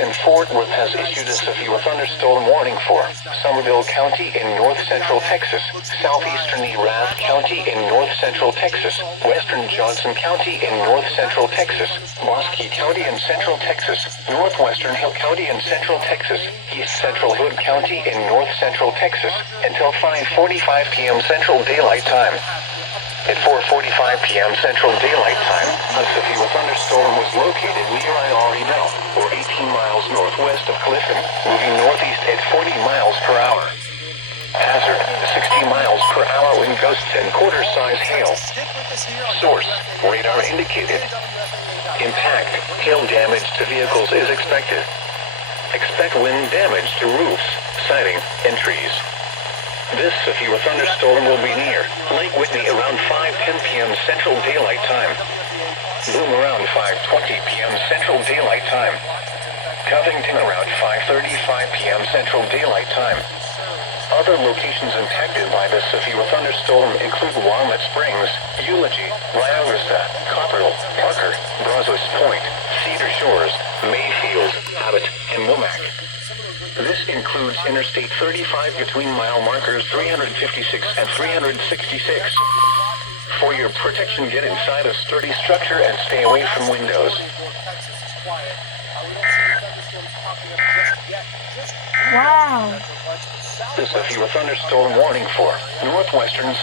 and Fort Worth has issued a severe thunderstorm warning for Somerville County in north-central Texas, southeastern Erath County in north-central Texas, western Johnson County in north-central Texas, Bosque County in central Texas, northwestern Hill County in central Texas, east central Hood County in north-central Texas, until 5:45 p.m. Central Daylight Time. At 4:45 p.m. Central Daylight Time, a severe thunderstorm was located near I already know, or 18 miles northwest of Clifton, moving northeast at 40 miles per hour. Hazard, 60 miles per hour wind gusts and quarter-size hail. Source, radar indicated. Impact, hail damage to vehicles is expected. Expect wind damage to roofs, siding, and trees. This severe thunderstorm will be near Lake Whitney around 5:10 p.m. Central Daylight Time. Boom around 5:20 p.m. Central Daylight Time. Covington around 5:35 p.m. Central Daylight Time. Other locations impacted by this severe thunderstorm include Walnut Springs, Eulogy, Rio Vista, Copperville, Parker, Brazos Point, Cedar Shores, Mayfield, Abbott, and Womack. This includes Interstate 35 between mile markers 356 and 366. For your protection, get inside a sturdy structure and stay away from windows. Wow. This is your thunderstorm warning for northwestern